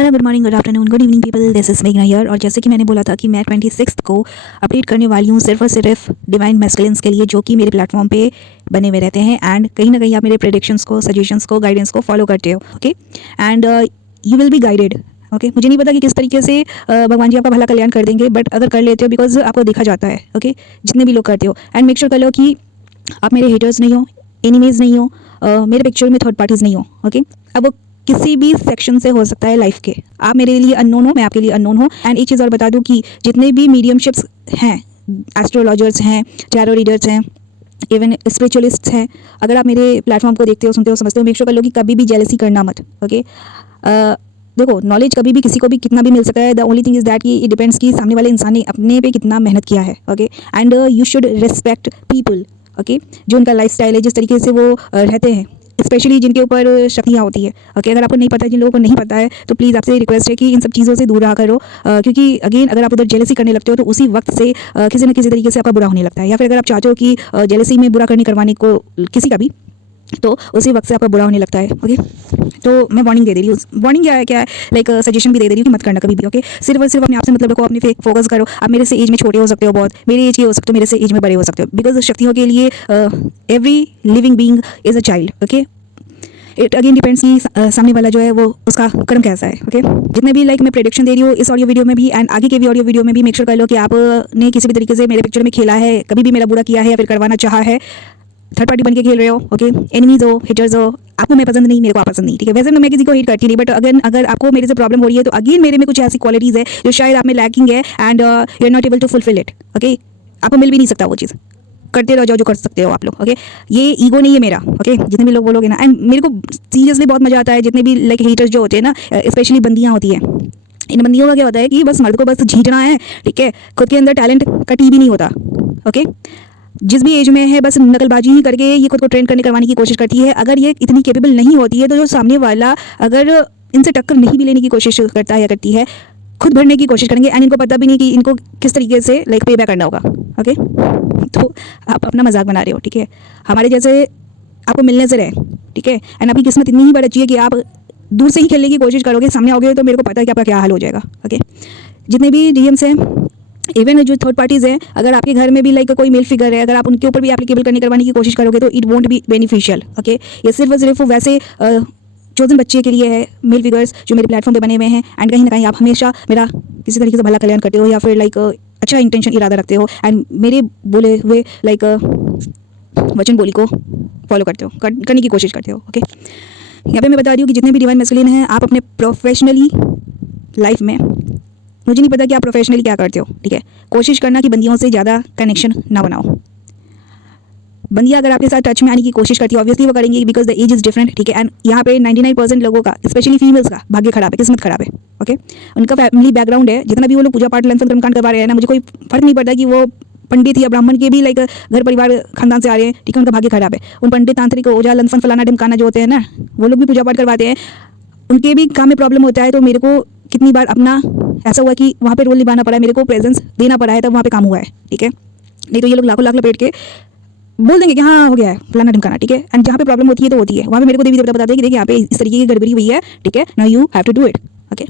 Hello, good morning, good afternoon, good evening people, this is मेघना here. और जैसे कि मैंने बोला था कि मैं 26 को अपडेट करने वाली हूँ सिर्फ और सिर्फ डिवाइन मैस्कुलिन्स के लिए, जो कि मेरे प्लेटफॉर्म पे बने हुए रहते हैं एंड कहीं ना कहीं आप मेरे प्रेडिक्शंस को, सजेशंस को, गाइडेंस को फॉलो करते हो। Okay, and you will be guided. Okay, मुझे नहीं पता कि किस तरीके से भगवान जी आपका भला कल्याण कर देंगे, बट अगर कर लेते हो बिकॉज आपको देखा जाता है। ओके, जितने भी लोग करते हो, एंड मेक श्योर कर लो कि आप मेरे हेटर्स नहीं हो, एनिमीज नहीं हो, मेरे पिक्चर में थर्ड पार्टीज नहीं हो। ओके, अब वो किसी भी सेक्शन से हो सकता है लाइफ के। आप मेरे लिए अननोन हो, मैं आपके लिए अननोन हूँ। एंड एक चीज़ और बता दूं कि जितने भी मीडियमशिप्स हैं, एस्ट्रोलॉजर्स हैं, टैरो रीडर्स हैं, इवन स्पिरिचुअलिस्ट्स हैं, अगर आप मेरे प्लेटफॉर्म को देखते हो, सुनते हो, समझते हो, मेक श्योर कर लो कि कभी भी जेलसी करना मत। ओके, देखो, नॉलेज कभी भी किसी को भी कितना भी मिल सकता है। The only thing is that कि इट डिपेंड्स कि सामने वाले इंसान ने अपने पे कितना मेहनत किया है। Okay, and you should respect people. Okay, जो उनका लाइफ स्टाइल है, जिस तरीके से वो रहते हैं, स्पेशली जिनके ऊपर शक्तियाँ होती है। ओके, अगर आपको नहीं पता है, जिन लोगों को नहीं पता है, तो प्लीज़ आपसे रिक्वेस्ट है कि इन सब चीज़ों से दूर रहा करो, क्योंकि अगेन अगर आप उधर जेलसी करने लगते हो तो उसी वक्त से किसी न किसी तरीके से आपका बुरा होने लगता है। या फिर अगर आप चाहते हो कि जेलसी में बुरा करने करवाने को किसी का भी, तो उसी वक्त से आपका बुरा होने लगता है। ओके, तो मैं वार्निंग दे रही हूँ। वार्निंग क्या है, लाइक सजेशन भी दे रही हूँ कि मत करना कभी भी। ओके, सिर्फ और सिर्फ अपने आप से मतलब रखो, अपने पे फोकस करो। आप मेरे से एज में छोटे हो सकते हो, बहुत मेरी एज के हो सकते हो, मेरे से एज में बड़े हो सकते हो, बिकॉज शक्तियों के लिए every living being is a child. Okay, it again depends कि सामने वाला जो है वो उसका कर्म कैसा है। ओके, जितने भी लाइक मैं प्रेडिक्शन दे रही हूँ इस ऑडियो वीडियो में भी एंड आगे के भी ऑडियो वीडियो में भी, मेक श्योर कर लो कि आपने किसी भी तरीके से मेरे पिक्चर में खेला है, कभी भी मेरा बुरा किया है या फिर करवाना चाहा है, थर्ड पार्टी बन के खेल रहे हो। ओके, एनिमीज हो, हिटर्स हो, आपको मैं पसंद नहीं, मेरे को आप पसंद नहीं। ठीक है, वैसे तो मैं किसी को हिट करती नहीं, बट अगर आपको मेरे से प्रॉब्लम हो रही है तो अगेन मेरे में कुछ ऐसी क्वालिटीज़ है जो शायद आप में लैकिंग है and you are not able to fulfil it. Okay, आपको मिल भी नहीं सकता वो चीज़, करते रह जाओ जो कर सकते हो आप लोग। ओके, ये ईगो नहीं है मेरा। ओके, जितने भी लोग बोलोगे ना, एंड मेरे को सीरियसली बहुत मजा आता है जितने भी लाइक हेटर्स जो होते हैं ना, स्पेशली बंदियाँ होती हैं। इन बंदियों का क्या होता है कि बस मर्द को बस झींचना है। ठीक है, खुद के अंदर टैलेंट का टी भी नहीं होता। ओके, जिस भी एज में है बस नकलबाजी ही करके ये खुद को ट्रेन करने की कोशिश करती है। अगर ये इतनी कैपेबल नहीं होती है तो जो सामने वाला अगर इनसे टक्कर नहीं भी लेने की कोशिश करता है या करती है, खुद भरने की कोशिश करेंगे एंड इनको पता भी नहीं कि इनको किस तरीके से लाइक पे बैक करना होगा। ओके, तो आप अपना मजाक बना रहे हो। ठीक है, हमारे जैसे आपको मिलने से रहे। ठीक है, एंड आपकी किस्मत इतनी ही बड़ी अच्छी है कि आप दूर से ही खेलने की कोशिश करोगे, सामने आओगे तो मेरे को पता है कि आपका क्या हाल हो जाएगा। ओके, जितने भी डीएम्स हैं, इवन जो थर्ड पार्टीज़ हैं, अगर आपके घर में भी लाइक कोई मेल फिगर है, अगर आप उनके ऊपर भी एप्लीकेबल करवाने की कोशिश करोगे तो it won't be beneficial. Okay, ये सिर्फ और सिर्फ वैसे चोजन बच्चे के लिए है, मेल फिगर्स जो मेरे प्लेटफॉर्म पे बने हुए हैं। एंड कहीं ना कहीं आप हमेशा मेरा किसी तरीके से भला कल्याण करते हो या फिर लाइक अच्छा इंटेंशन इरादा रखते हो एंड मेरे बोले हुए लाइक वचन बोली को फॉलो करते हो, करने की कोशिश करते हो। ओके, यहाँ पे मैं बता रही हूँ कि जितने भी डिवाइन मैस्कुलिन हैं, आप अपने प्रोफेशनली लाइफ में, मुझे नहीं पता कि आप प्रोफेशनली क्या करते हो। ठीक है, कोशिश करना कि बंदियों से ज़्यादा कनेक्शन ना बनाओ। बंदियाँ अगर आपके साथ टच में आने की कोशिश करती है, ऑब्वियसली वो करेंगी because the age is different. ठीक है, एंड यहाँ पे 99% लोगों का, स्पेशली फीमेल्स का भाग्य खराब है, किस्मत खराब है। ओके, उनका फैमिली बैकग्राउंड है, जितना भी वो लोग पूजा पाठ लंसन कर्मकांड करवा रहे हैं ना, मुझे कोई फर्क नहीं पड़ता कि वो पंडित या ब्राह्मण के भी लाइक घर परिवार खानदान से आ रहे हैं। ठीक है, उनका भाग्य खराब है। उन पंडित, तांत्रिक, ओझा, लंसन, फलाना ढिमकाना जो होते हैं ना, वो लोग भी पूजा पाठ करवाते हैं, उनके भी काम में प्रॉब्लम होता है। तो मेरे को कितनी बार अपना ऐसा हुआ कि वहाँ पे रोल निभाना पड़ा है, मेरे को प्रेजेंस देना पड़ा है, तब वहाँ पे काम हुआ है। ठीक है, नहीं तो ये लोग लाखों लाख लपेट के बोल देंगे कि हाँ हो गया है फलाना ढिमकाना। ठीक है, एंड जहाँ पे प्रॉब्लम होती है तो होती है, वहाँ पे मेरे को देवी देवता बताते हैं कि देखिए यहाँ पे इस तरीके की गड़बड़ी हुई है। ठीक है, now you have to do it. Okay,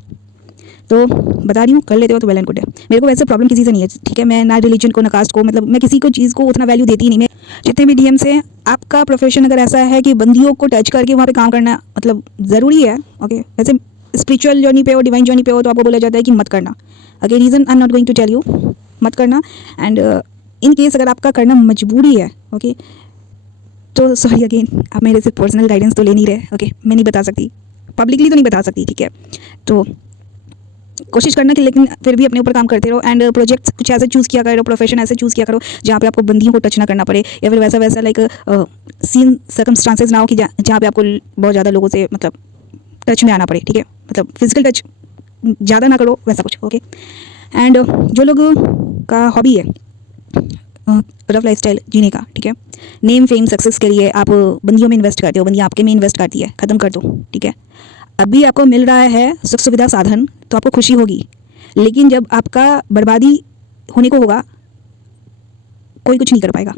तो बता रही हूँ, कर लेते हो तो वेल एंड गुड है। मेरे को वैसे प्रॉब्लम किसी से नहीं है। ठीक है, मैं ना रिलीजन को, ना कास्ट को, मतलब मैं किसी को चीज़ को उतना वैल्यू देती नहीं। मैं जितने भी डीएम से, आपका प्रोफेशन अगर ऐसा है कि बंदियों को टच करके वहाँ पे काम करना मतलब ज़रूरी है। ओके, वैसे स्पिरिचुअल जर्नी पे हो, डिवाइन जर्नी पे हो, तो आपको बोला जाता है कि मत करना। अगे reason I am not going to tell you, मत करना। एंड इन केस अगर आपका करना मजबूरी है, ओके, तो सॉरी अगेन, आप मेरे से पर्सनल गाइडेंस तो ले नहीं रहे। ओके, मैं नहीं बता सकती, पब्लिकली तो नहीं बता सकती। ठीक है, तो कोशिश करना कि लेकिन फिर भी अपने ऊपर काम करते रहो एंड प्रोजेक्ट्स कुछ ऐसे चूज़ किया करो, प्रोफेशन ऐसे चूज़ किया करो जहाँ पे आपको बंदियों को टच ना करना पड़े, या फिर वैसा लाइक सीन सर्कमस्टांसेस ना हो कि जहाँ पे आपको बहुत ज़्यादा लोगों से मतलब टच में आना पड़े। ठीक है, मतलब फिजिकल टच ज़्यादा ना करो, वैसा कुछ। ओके, एंड जो लोग का हॉबी है रफ लाइफस्टाइल जीने का, ठीक है, नेम फेम सक्सेस के लिए आप बंदियों में इन्वेस्ट करते हो, बंदियाँ आपके में इन्वेस्ट करती है, ख़त्म कर दो। ठीक है, अभी आपको मिल रहा है सुख सुविधा साधन तो आपको खुशी होगी, लेकिन जब आपका बर्बादी होने को होगा कोई कुछ नहीं कर पाएगा।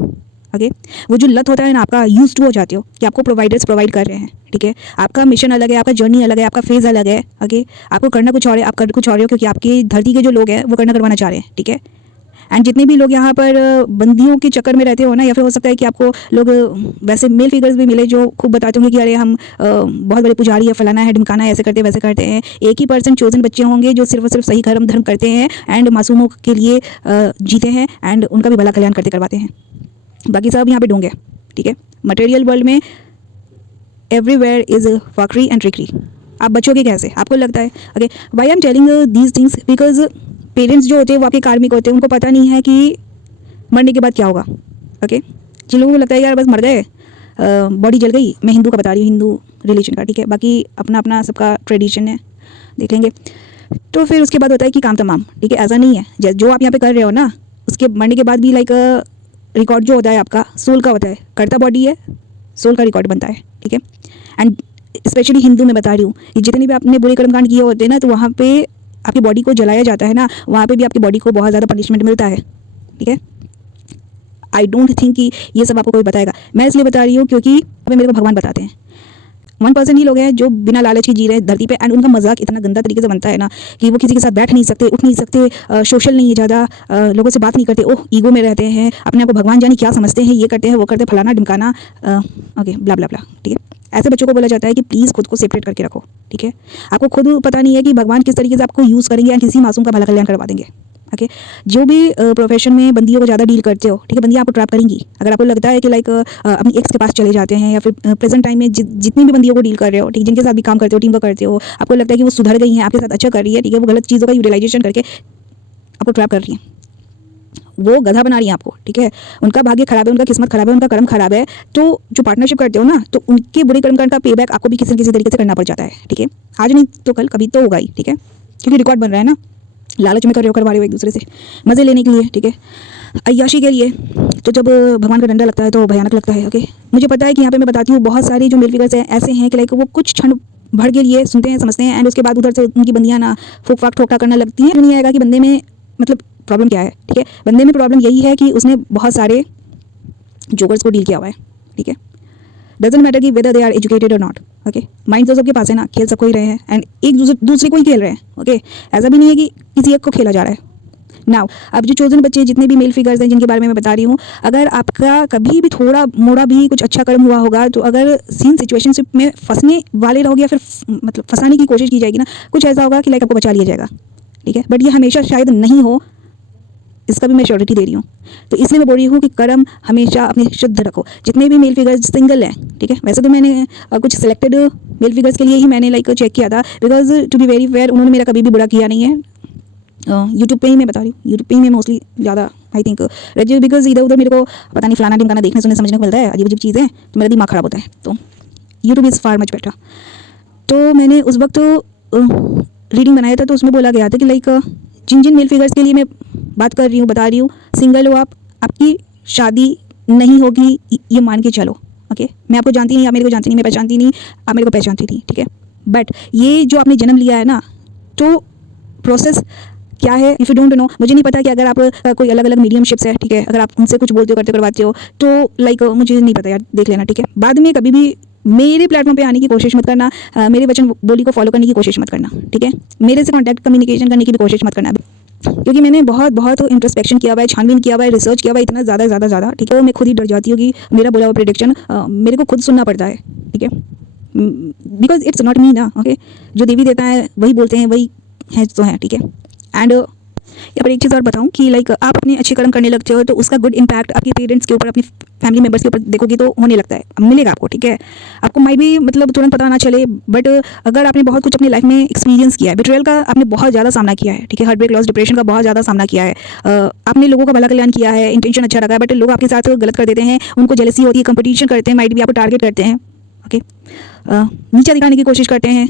ओके। वो जो लत होता है ना, आपका यूज टू हो जाते हो कि आपको प्रोवाइडर्स प्रोवाइड कर रहे हैं, ठीक है। आपका मिशन अलग है, आपका जर्नी अलग है, आपका फेज़ अलग है, ओके। आपको करना कुछ और है, आप कर कुछ और हो, क्योंकि आपकी धरती के जो लोग हैं वो करवाना चाह रहे हैं, ठीक है। एंड जितने भी लोग यहाँ पर बंदियों के चक्कर में रहते हो ना, या फिर हो सकता है कि आपको लोग वैसे मेल फिगर्स भी मिले जो खूब बताते होंगे कि अरे हम बहुत बड़े पुजारी है, फलाना है, ढिमकाना है, ऐसे करते वैसे करते हैं। एक ही परसेंट चोजन बच्चे होंगे जो सिर्फ और सिर्फ सही धर्म करते हैं एंड मासूमों के लिए जीते हैं एंड उनका भी भला कल्याण करवाते हैं। बाकी सब यहाँ पे ढोंगे, ठीक है। मटेरियल वर्ल्ड में everywhere is fakery and trickery. आप बचोगे कैसे? आपको लगता है okay, why I am telling these things because parents जो होते हैं वो आपके कार्मिक होते हैं, उनको पता नहीं है कि मरने के बाद क्या होगा, ओके। जिन लोगों को लगता है यार बस मर गए, बॉडी जल गई, मैं हिंदू का बता रही हूँ, हिंदू रिलीजन का, ठीक है। बाकी अपना अपना सबका ट्रेडिशन है, देख लेंगे। तो फिर उसके बाद होता है कि काम तमाम, ठीक है। ऐसा नहीं है जो आप यहाँ पे कर रहे हो ना, उसके मरने के बाद भी लाइक रिकॉर्ड जो होता है आपका सोल का होता है, करता बॉडी है, सोल का रिकॉर्ड बनता है, ठीक है। एंड स्पेशली हिंदू में बता रही हूँ कि जितने भी आपने बुरे कर्मकांड किए होते हैं ना, तो वहाँ पे आपकी बॉडी को जलाया जाता है ना, वहाँ पे भी आपकी बॉडी को बहुत ज़्यादा पनिशमेंट मिलता है, ठीक है। आई डोंट थिंक कि ये सब आपको कोई बताएगा। मैं इसलिए बता रही हूँ क्योंकि अभी मेरे को भगवान बताते हैं। 1% ही लोग हैं जो बिना लालच के जी रहे हैं धरती पे, एंड उनका मजाक इतना गंदा तरीके से बनता है ना कि वो किसी के साथ बैठ नहीं सकते, उठ नहीं सकते, सोशल नहीं है ज़्यादा, लोगों से बात नहीं करते, ओह ईगो में रहते हैं, अपने आप को भगवान जाने क्या समझते हैं, ये करते हैं वो करते हैं, फलाना ढिमकाना, ओके ब्ला ब्ला ब्ला, ठीक है। ऐसे बच्चों को बोला जाता है कि प्लीज़ खुद को सेपरेट करके रखो, ठीक है। आपको खुद पता नहीं है कि भगवान किस तरीके से आपको यूज़ करेंगे या किसी मासूम का भला कल्याण करवा देंगे, ओके। जो भी प्रोफेशन में बंदियों को ज़्यादा डील करते हो, ठीक है, बंदियाँ आपको ट्रैप करेंगी। अगर आपको लगता है कि लाइक अपनी एक्स के पास चले जाते हैं या फिर प्रेजेंट टाइम में जितनी भी बंदियों को डील कर रहे हो, ठीक, जिनके साथ भी काम करते हो, टीम वर्क करते हो, आपको लगता है कि वो सुधर गई हैं, आपके साथ अच्छा कर रही है, ठीक है, वो गलत चीज़ों का यूटिलाइजेशन करके आपको ट्रैप कर रही है, वो गधा बना रही है आपको, ठीक है। उनका भाग्य खराब है, उनका किस्मत खराब है, उनका कर्म खराब है। तो जो पार्टनरशिप करते हो ना, तो उनके बुरे कर्म का पे बैक आपको भी किसी न किसी तरीके से करना पड़ जाता है, ठीक है। आज नहीं तो कल कभी तो होगा ही, ठीक है, क्योंकि रिकॉर्ड बन रहा है ना। लालच में कर रहे हो, करवा रहे हो एक दूसरे से, मज़े लेने के लिए, ठीक है, अय्याशी के लिए। तो जब भगवान का डंडा लगता है तो भयानक लगता है, ओके। मुझे पता है कि यहाँ पे मैं बताती हूँ बहुत सारे जो मेल फिगर्स हैं ऐसे हैं कि लाइक वो कुछ क्षण भर के लिए सुनते हैं, समझते हैं, एंड उसके बाद उधर से उनकी बंदियाँ ना फूक फाक ठोका करना लगती हैं। नहीं आएगा कि बंदे में मतलब प्रॉब्लम क्या है, ठीक है। बंदे में प्रॉब्लम यही है कि उसने बहुत सारे जोकर्स को डील किया हुआ है, ठीक है। डजंट मैटर कि वेदर दे आर एजुकेटेड और नॉट, ओके। माइंड तो सबके पास है ना, खेल सबको ही रहे हैं, एंड एक दूसरे को ही खेल रहे हैं, ओके। ऐसा भी नहीं है कि किसी एक को खेला जा रहा है। नाउ अब जो चोजन बच्चे जितने भी मेल फिगर्स हैं जिनके बारे में मैं बता रही हूँ, अगर आपका कभी भी थोड़ा मोड़ा भी कुछ अच्छा कर्म हुआ होगा, तो अगर सीन सिचुएशनशिप में फंसने वाले रहोगे या फिर मतलब फंसाने की कोशिश की जाएगी ना, कुछ ऐसा होगा कि लाइक आपको बचा लिया जाएगा, ठीक है। बट ये हमेशा शायद नहीं हो, इसका भी मैं श्योरिटी दे रही हूँ। तो इसलिए मैं बोल रही हूँ कि कर्म हमेशा अपने शुद्ध रखो। जितने भी मेल फिगर्स सिंगल हैं, ठीक है, वैसे तो मैंने कुछ सिलेक्टेड मेल फिगर्स के लिए ही मैंने लाइक चेक किया था, because to be very fair उन्होंने मेरा कभी भी बुरा किया नहीं है। यूट्यूब पे ही मैं बता रही हूँ, यूट्यूब पे ही मैं मोस्टली ज़्यादा आई थिंक रजी, बिकॉज इधर उधर मेरे को पता नहीं फलाना ढिमकाना देखने सुनने समझने को मिलता है, अजीब अजीब चीज़ें, तो मेरा दिमाग ख़राब होता है। तो YouTube is far much better. तो मैंने उस वक्त रीडिंग बनाया था, तो उसमें बोला गया था कि लाइक जिन जिन मेल फिगर्स के लिए मैं बात कर रही हूँ, बता रही हूँ, सिंगल हो आप, आपकी शादी नहीं होगी, ये मान के चलो, ओके। मैं आपको जानती नहीं, आप मेरे को जानती नहीं, मैं पहचानती नहीं, आप मेरे को पहचानती नहीं, ठीक है। बट ये जो आपने जन्म लिया है ना, तो प्रोसेस क्या है, इफ़ यू डोंट नो, मुझे नहीं पता कि अगर आप कोई अलग अलग मीडियमशिप्स है, ठीक है, अगर आप उनसे कुछ बोलते हो, करते करवाते हो, तो लाइक मुझे नहीं पता यार, देख लेना, ठीक है। बाद में कभी भी मेरे प्लेटफॉर्म पे आने की कोशिश मत करना, मेरे वचन बोली को फॉलो करने की कोशिश मत करना, ठीक है। मेरे से कॉन्टैक्ट कम्युनिकेशन करने की भी कोशिश मत करना, क्योंकि मैंने बहुत इंट्रोस्पेक्शन किया हुआ है, छानबीन किया हुआ है, रिसर्च किया हुआ है, इतना ज़्यादा, ठीक है। मैं खुद ही डर जाती हूँ कि मेरा बोला हुआ प्रेडिक्शन मेरे को खुद सुनना पड़ता है, ठीक है, बिकॉज इट्स नॉट मी ना, ओके। जो देवी देता है वही बोलते हैं, वही है तो है, ठीक है। एंड या पर एक चीज़ और बताऊं कि लाइक आप अपने अच्छे कर्म करने लगते हो, तो उसका गुड इम्पैक्ट आपके पेरेंट्स के ऊपर, अपनी फैमिली मेम्बर्स के ऊपर देखोगे तो होने लगता है, मिलेगा आपको, ठीक है। आपको माइट भी मतलब तुरंत पता ना चले, बट अगर आपने बहुत कुछ अपनी लाइफ में एक्सपीरियंस किया है, बिट्रेयल का आपने बहुत ज़्यादा सामना किया है, ठीक है, हार्ट ब्रेक, लॉस, डिप्रेशन का बहुत ज़्यादा सामना किया है, आपने लोगों का भला कल्याण किया है, इंटेंशन अच्छा रखा है, बट लोग आपके साथ गलत कर देते हैं, उनको जेलसी होती है, कंपटीशन करते हैं, माइट भी आपको टारगेट करते हैं, ओके, नीचा दिखाने की कोशिश करते हैं,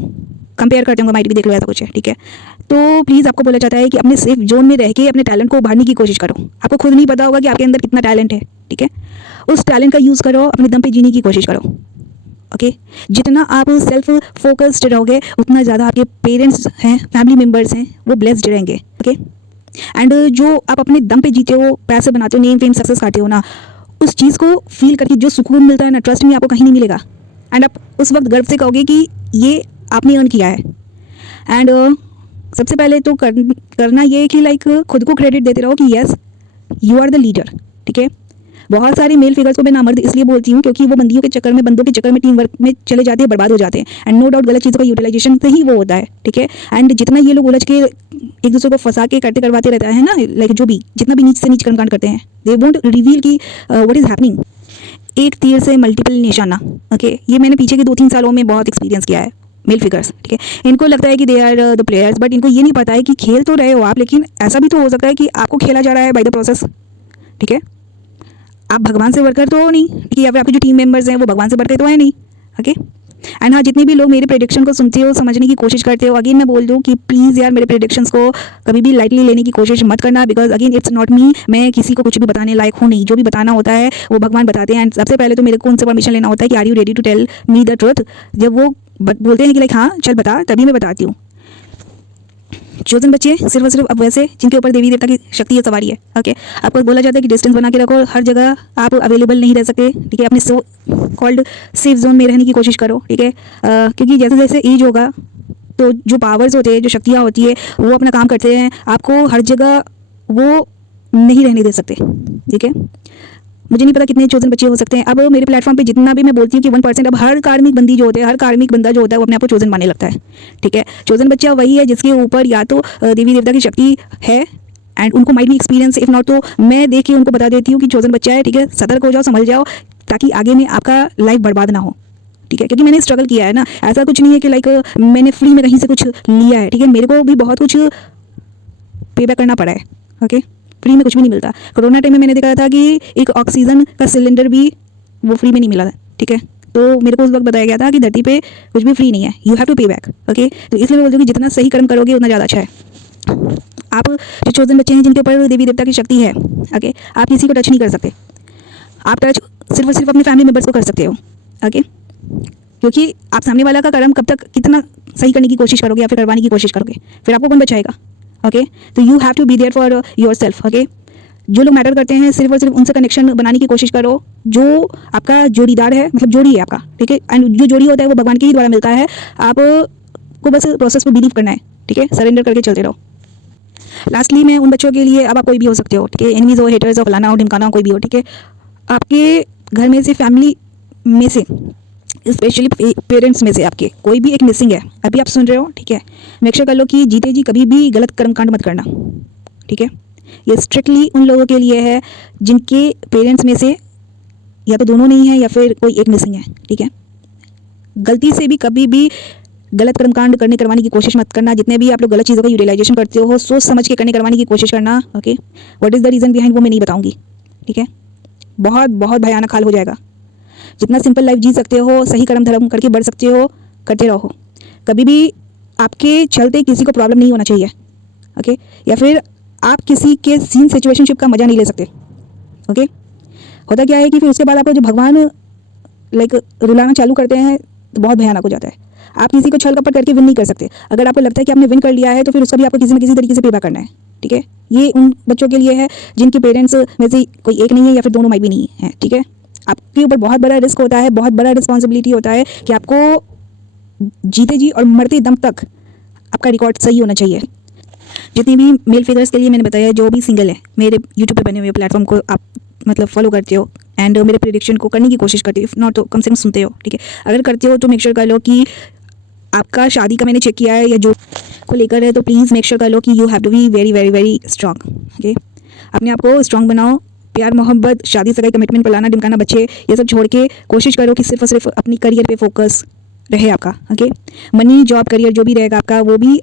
कंपेयर करते होंगे, माइट भी देख लो ऐसा कुछ है, ठीक है। तो प्लीज़ आपको बोला जाता है कि अपने सेफ जोन में रह के अपने टैलेंट को उभारने की कोशिश करो। आपको खुद नहीं पता होगा कि आपके अंदर कितना टैलेंट है, ठीक है। उस टैलेंट का यूज़ करो, अपने दम पे जीने की कोशिश करो, ओके। जितना आप सेल्फ फोकस्ड रहोगे, उतना ज़्यादा आपके पेरेंट्स हैं, फैमिली मेम्बर्स हैं, वो ब्लेस्ड रहेंगे, ओके। एंड जो आप अपने दम पे जीते हो, पैसे बनाते हो, नेम फेम सक्सेस खाते हो ना, उस चीज़ को फील करके जो सुकून मिलता है ना, ट्रस्ट में आपको कहीं नहीं मिलेगा। एंड आप उस वक्त गर्व से कहोगे कि ये आपने अर्न किया है। एंड सबसे पहले तो करना ये है कि लाइक खुद को क्रेडिट देते रहो कि yes you are the leader, ठीक है। बहुत सारे मेल फिगर्स को मैं नामर्द इसलिए बोलती हूँ क्योंकि वो बंदियों के चक्कर में, बंदों के चक्कर में टीम वर्क में चले जाते हैं, बर्बाद हो जाते हैं। एंड नो डाउट गलत चीज़ों का यूटिलाइजेशन से ही वो होता है, ठीक है। एंड जितना ये लोग उलझ के एक दूसरे को फंसा के करवाते रहता है ना, लाइक जो भी जितना भी नीच से नीच कर्मकांड करते हैं, दे वोंट रिवील की व्हाट इज हैपनिंग। एक तीर से मल्टीपल निशाना, ओके। ये मैंने पीछे के 2-3 सालों में बहुत एक्सपीरियंस किया है। मेल फिगर्स, ठीक है, इनको लगता है कि they are the players, but इनको ये नहीं पता है कि खेल तो रहे हो आप, लेकिन ऐसा भी तो हो सकता है कि आपको खेला जा रहा है बाय द प्रोसेस, ठीक है। आप भगवान से बढ़कर तो हो नहीं, ठीक है, या फिर आपके जो टीम मेंबर्स हैं वो भगवान से बढ़कर तो है नहीं, ओके। एंड हाँ, जितने भी लोग मेरे प्रेडिक्शन को सुनते हो, समझने की कोशिश करते हो, अगेन मैं बोल दूँ कि प्लीज़ यार मेरे प्रेडिक्शंस को कभी भी लाइटली लेने की कोशिश मत करना, because again it's not me. मैं किसी को कुछ भी बताने लायक हूँ नहीं। जो भी बताना होता है वो भगवान बताते हैं। एंड सबसे पहले तो मेरे को उनसे परमिशन लेना होता है कि are you ready to tell me the truth. जब वो बोलते हैं कि लाइक हाँ चल बता, तभी मैं बताती हूँ। चोजन बच्चे सिर्फ और सिर्फ अब वैसे जिनके ऊपर देवी देवता की शक्ति है, सवारी है, ओके। आपको बोला जाता है कि डिस्टेंस बना के रखो, हर जगह आप अवेलेबल नहीं रह सकते, ठीक है। अपने कॉल्ड सेफ जोन में रहने की कोशिश करो, ठीक है। क्योंकि जैसे जैसे एज होगा तो जो पावर्स होते हैं, जो शक्तियाँ होती है, वो अपना काम करते हैं। आपको हर जगह वो नहीं रहने दे सकते, ठीक है। मुझे नहीं पता कितने चोजन बच्चे हो सकते हैं। अब मेरे प्लेटफॉर्म पे जितना भी मैं बोलती हूँ कि 1%, अब हर कार्मिक बंदी जो होते हैं, हर कार्मिक बंदा जो होता है वो अपने आप को चोजन मानने लगता है, ठीक है। चोजन बच्चा वही है जिसके ऊपर या तो देवी देवता की शक्ति है, एंड उनको माइट भी एक्सपीरियंस, इफ नॉट तो मैं देख के उनको बता देती हूँ कि चोजन बच्चा है, ठीक है। सतर्क हो जाओ, समझ जाओ, ताकि आगे में आपका लाइफ बर्बाद ना हो, ठीक है। क्योंकि मैंने स्ट्रगल किया है ना, ऐसा कुछ नहीं है कि लाइक मैंने फ्री में कहीं से कुछ लिया है, ठीक है। मेरे को भी बहुत कुछ पे बैक करना पड़ा है, ओके। फ्री में कुछ भी नहीं मिलता। कोरोना टाइम में मैंने देखा था कि एक ऑक्सीजन का सिलेंडर भी वो फ्री में नहीं मिला था, ठीक है। तो मेरे को उस वक्त बताया गया था कि धरती पे कुछ भी फ्री नहीं है, यू हैव टू पे बैक, ओके। तो इसलिए मैं बोलती हूँ कि जितना सही कर्म करोगे उतना ज़्यादा अच्छा है। आप जो चोजन बच्चे हैं जिनके ऊपर देवी देवता की शक्ति है, ओके, आप किसी को टच नहीं कर सकते। आप टच सिर्फ और सिर्फ अपने फैमिली मेम्बर्स को कर सकते हो, ओके। क्योंकि आप सामने वाला का कर्म कब तक कितना सही करने की कोशिश करोगे या फिर करवाने की कोशिश करोगे, फिर आपको कौन बचाएगा, ओके। तो you have to be there for yourself, okay. जो लोग मैटर करते हैं सिर्फ और सिर्फ उनसे कनेक्शन बनाने की कोशिश करो। जो आपका जोड़ीदार है, मतलब जोड़ी है आपका, ठीक है। एंड जो जोड़ी होता है वो भगवान के ही द्वारा मिलता है। आपको बस प्रोसेस पे बिलीव करना है, ठीक है। सरेंडर करके चलते रहो। लास्टली मैं उन बच्चों के लिए, अब आप कोई भी हो सकते हो, ठीक है, एनिमीज हो, हेटर्स हो, फलाना हो, ढिमकाना हो, कोई भी हो, ठीक है। आपके घर में से, फैमिली में से, स्पेशली पेरेंट्स में से आपके कोई भी एक मिसिंग है, अभी आप सुन रहे हो, ठीक है। मेक श्योर कर लो कि जीते जी कभी भी गलत कर्मकांड मत करना, ठीक है। ये स्ट्रिक्टली उन लोगों के लिए है जिनके पेरेंट्स में से या तो दोनों नहीं है या फिर कोई एक मिसिंग है, ठीक है। गलती से भी कभी भी गलत कर्मकांड करवाने की कोशिश मत करना। जितने भी आप लोग गलत चीज़ों का यूटिलाइजेशन करते हो, सोच समझ के करवाने की कोशिश करना, okay. What is the reason behind वो मैं नहीं बताऊंगी, ठीक है। बहुत बहुत भयानक हाल हो जाएगा। जितना सिंपल लाइफ जी सकते हो, सही कर्म धर्म करके बढ़ सकते हो, करते रहो। कभी भी आपके चलते किसी को प्रॉब्लम नहीं होना चाहिए, ओके। या फिर आप किसी के सीन सिचुएशनशिप का मजा नहीं ले सकते, ओके। होता क्या है कि फिर उसके बाद आपको जो भगवान लाइक रुलाना चालू करते हैं तो बहुत भयानक हो जाता है। आप किसी को छल कपट करके विन नहीं कर सकते। अगर आपको लगता है कि आपने विन कर लिया है तो फिर उसका भी आपको किसी न किसी तरीके से पेबैक करना है, ठीक है। ये उन बच्चों के लिए है जिनके पेरेंट्स में से कोई एक नहीं है या फिर दोनों माइट भी नहीं है, ठीक है। आपके ऊपर बहुत बड़ा रिस्क होता है, बहुत बड़ा रिस्पॉन्सिबिलिटी होता है कि आपको जीते जी और मरते दम तक आपका रिकॉर्ड सही होना चाहिए। जितनी भी मेल फिगर्स के लिए मैंने बताया, जो भी सिंगल है, मेरे यूट्यूब पे बने हुए प्लेटफॉर्म को आप मतलब फॉलो करते हो एंड मेरे प्रेडिक्शन को करने की कोशिश करते हो, इफ नॉट तो कम से कम सुनते हो, ठीक है। अगर करते हो तो मेक श्योर कर लो कि आपका शादी का मैंने चेक किया है या जो को लेकर है, तो प्लीज़ मेक श्योर कर लो कि you have to be very very very strong, okay. अपने आप को स्ट्रांग बनाओ। प्यार मोहब्बत, शादी सगाई, कमिटमेंट, फलाना ढिमकाना, बच्चे, ये सब छोड़ के कोशिश करो कि सिर्फ और सिर्फ अपनी करियर पे फोकस रहे आपका, ओके। मनी, जॉब, करियर जो भी रहेगा आपका, वो भी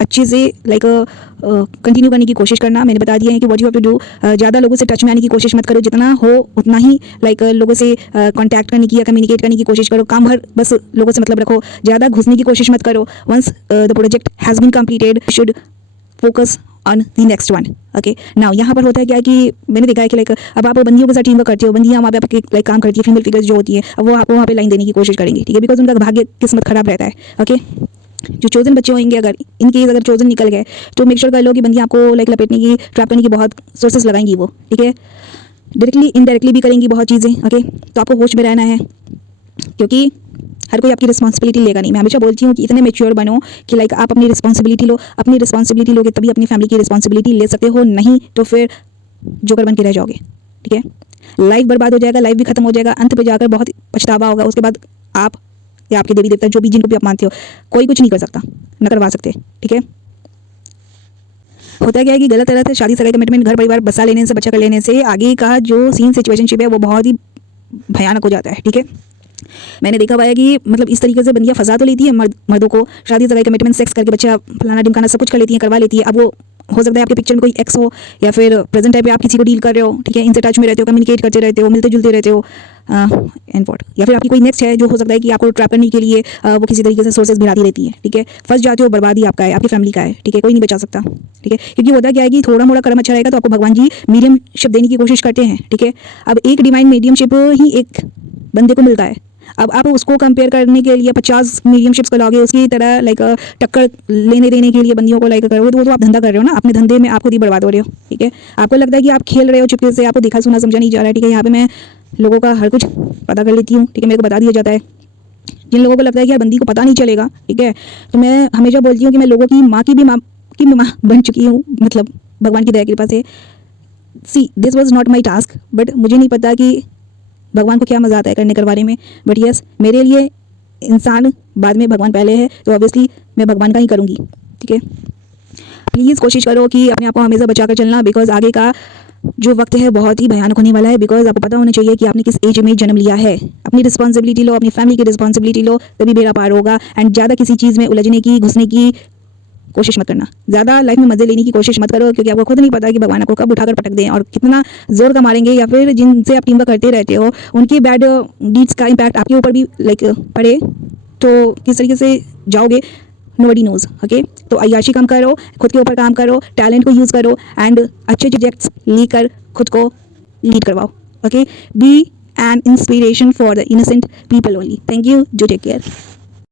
अच्छे से लाइक कंटिन्यू करने की कोशिश करना। मैंने बता दिया है कि what you have to do. ज़्यादा लोगों से टच में आने की कोशिश मत करो। जितना हो उतना ही लाइक लोगों से कांटेक्ट करने की या कम्युनिकेट करने की कोशिश करो। काम भर बस लोगों से मतलब रखो, ज़्यादा घुसने की कोशिश मत करो। Once the project has been completed, should focus on the next one, okay. Now यहाँ पर होता है क्या कि मैंने देखा है कि लाइक अब आप बंदियों के साथ टीम वर्क करते हो, बंदियाँ वहाँ पे आपके लाइक काम करती है, फीमेल फिगर्स जो होती है, अब वो आपको वहाँ पे लाइन देने की कोशिश करेंगी, ठीक है, बिकॉज उनका भाग्य किस्मत खराब रहता है, ओके। जो चोजन बच्चे होंगे, अगर इनकेस अगर चोजन निकल गए तो मेक श्योर कर लो कि बंदियाँ आपको लाइक लपेटने की, ट्रैप करने की बहुत सोर्सेस लगाएंगी वो, ठीक है। डायरेक्टली इनडायरेक्टली भी करेंगी बहुत चीज़ें। ओके, तो आपको होश में रहना है, क्योंकि हर कोई आपकी रिस्पॉन्सिबिलिटी लेगा नहीं। मैं हमेशा बोलती हूँ कि इतने मैच्योर बनो कि लाइक आप अपनी रिस्पॉन्सिबिलिटी लो। अपनी रिस्पॉन्सिबिलिटी लोगे तभी अपनी फैमिली की रिस्पॉन्सिबिलिटी ले सकते हो, नहीं तो फिर जोकर बन के रह जाओगे। ठीक है, लाइफ बर्बाद हो जाएगा, लाइफ भी खत्म हो जाएगा, अंत पे जाकर बहुत पछतावा होगा। उसके बाद आप या आपके देवी देवता जो भी जिनको भी आप मानते हो, कोई कुछ नहीं कर सकता, न करवा सकते। ठीक है, होता क्या है कि गलत गलत है शादी सगाई कमिटमेंट घर परिवार बसा लेने से, बच्चा कर लेने से आगे का जो सीन सिचुएशनशिप है वो बहुत ही भयानक हो जाता है। ठीक है, मैंने देखा हुआ है कि मतलब इस तरीके से बंदियाँ फंसा तो लेती है मर्दों को, शादी सगाई कमिटमेंट सेक्स करके बच्चा फलाना ढिमकाना सब कुछ कर लेती है, करवा लेती है। अब वो हो सकता है आपके पिक्चर में कोई एक्स हो या फिर प्रेजेंट टाइम पे आप किसी को डील कर रहे हो। ठीक है, इनसे टच में रहते हो, कम्युनिकेट करते रहते हो, मिलते जुलते रहते हो एंड वॉट, या फिर आपकी कोई नेक्स्ट है जो हो सकता है कि आपको ट्रैप करने के लिए वो किसी तरीके से सोर्सेज भिड़ाती रहती है। ठीक है, फंस जाते हो, बर्बादी आपका है, आपकी फैमिली का है। ठीक है, कोई नहीं बचा सकता। ठीक है, क्योंकि होता क्या है कि थोड़ा मोड़ा कर्म अच्छा रहेगा तो आपको भगवान जी मीडियमशिप देने की कोशिश करते हैं। ठीक है, अब एक डिवाइन मीडियमशिप ही एक बंदे को मिलता है। अब आप उसको कंपेयर करने के लिए 50 मीडियमशिप्स को लाओगे, उसकी तरह लाइक टक्कर लेने देने के लिए बंदियों को लाइक करोगे तो वो तो आप धंधा कर रहे हो ना, अपने धंधे में आप खुद ही बर्बाद हो रहे हो। ठीक है, आपको लगता है कि आप खेल रहे हो चुपके से, आपको देखा सुना समझा नहीं जा रहा है। ठीक है, यहाँ पे मैं लोगों का हर कुछ पता कर लेती हूँ। ठीक है, मेरे को बता दिया जाता है। जिन लोगों को लगता है कि यार बंदी को पता नहीं चलेगा, ठीक है, तो मैं हमेशा बोलती हूँ कि मैं लोगों की माँ की माँ बन चुकी हूँ, मतलब भगवान की दया कृपा से। See this was not my task, but मुझे नहीं पता कि भगवान को क्या मज़ा आता है करने करवाने में, बट यस मेरे लिए इंसान बाद में भगवान पहले है, तो ऑब्वियसली मैं भगवान का ही करूँगी। ठीक है, प्लीज़ कोशिश करो कि अपने आप को हमेशा बचा कर चलना, बिकॉज आगे का जो वक्त है बहुत ही भयानक होने वाला है। बिकॉज आपको पता होना चाहिए कि आपने किस एज में जन्म लिया है। अपनी रिस्पॉन्सिबिलिटी लो, अपनी फैमिली की रिस्पॉन्सिबिलिटी लो, तभी बेड़ा पार होगा। एंड ज़्यादा किसी चीज़ में उलझने की घुसने की कोशिश मत करना, ज़्यादा लाइफ में मज़े लेने की कोशिश मत करो, क्योंकि आपको खुद नहीं पता कि भगवान आपको कब उठाकर पटक दें और कितना जोर का मारेंगे, या फिर जिनसे आप टीम वर्क करते रहते हो उनकी बैड डीड्स का इम्पैक्ट आपके ऊपर भी लाइक पड़े तो किस तरीके से जाओगे, नोबडी नोज। ओके, तो अय्याशी कम करो, खुद के ऊपर काम करो, टैलेंट को यूज़ करो एंड अच्छे प्रोजेक्ट्स लेकर खुद को लीड करवाओ। Okay, be an inspiration for the innocent people only. Thank you, do take care.